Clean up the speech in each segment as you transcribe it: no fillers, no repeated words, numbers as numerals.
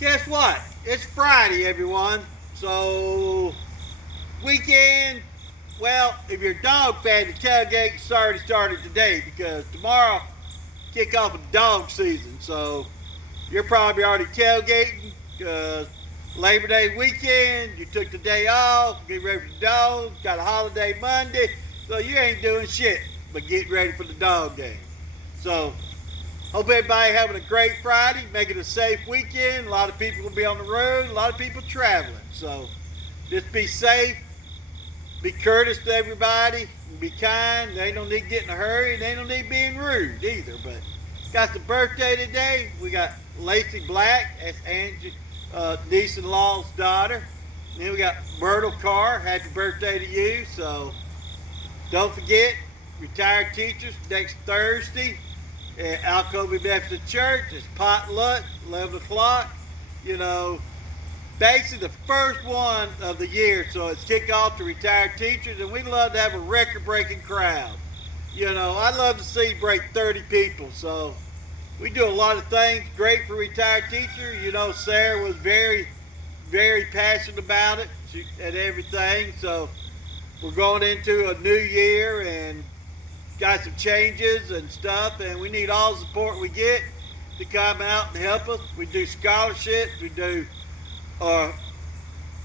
Guess what? It's Friday, everyone. So, weekend. Well, if you're a dog fan, the tailgate's already started today because tomorrow kick off of dog season. So, you're probably already tailgating because Labor Day weekend, you took the day off, get ready for the dogs, got a holiday Monday, so you ain't doing shit but getting ready for the dog game. So, hope everybody having a great Friday, making a safe weekend. A lot of people will be on the road, a lot of people traveling. So just be safe, be courteous to everybody, and be kind. They don't need to get in a hurry, and they don't need being rude either. But got the birthday today. We got Lacey Black, that's Angie, niece-in-law's daughter. And then we got Myrtle Carr. Happy birthday to you. So don't forget, retired teachers next Thursday at Alcova Methodist Church. It's potluck, 11 o'clock. You know, basically the first one of the year. So it's kickoff to retired teachers, and we love to have a record-breaking crowd. You know, I love to see break 30 people. So we do a lot of things great for retired teachers. You know, Sarah was very, very passionate about it and everything. So we're going into a new year and got some changes and stuff, and we need all the support we get to come out and help us. We do scholarships, we do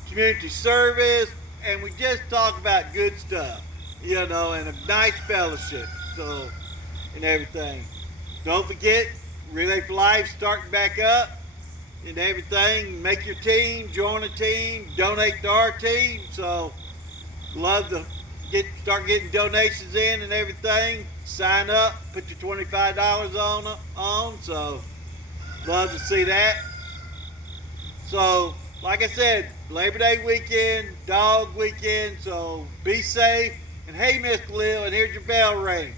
community service, and we just talk about good stuff, you know, and a nice fellowship, so, and everything. Don't forget, Relay for Life starting back up and everything. Make your team, join a team, donate to our team. So love to start getting donations in and everything. Sign up, put your $25 on. So love to see that. So like I said, Labor Day weekend, dog weekend. So be safe. And hey, Miss Lil, and here's your bell ring.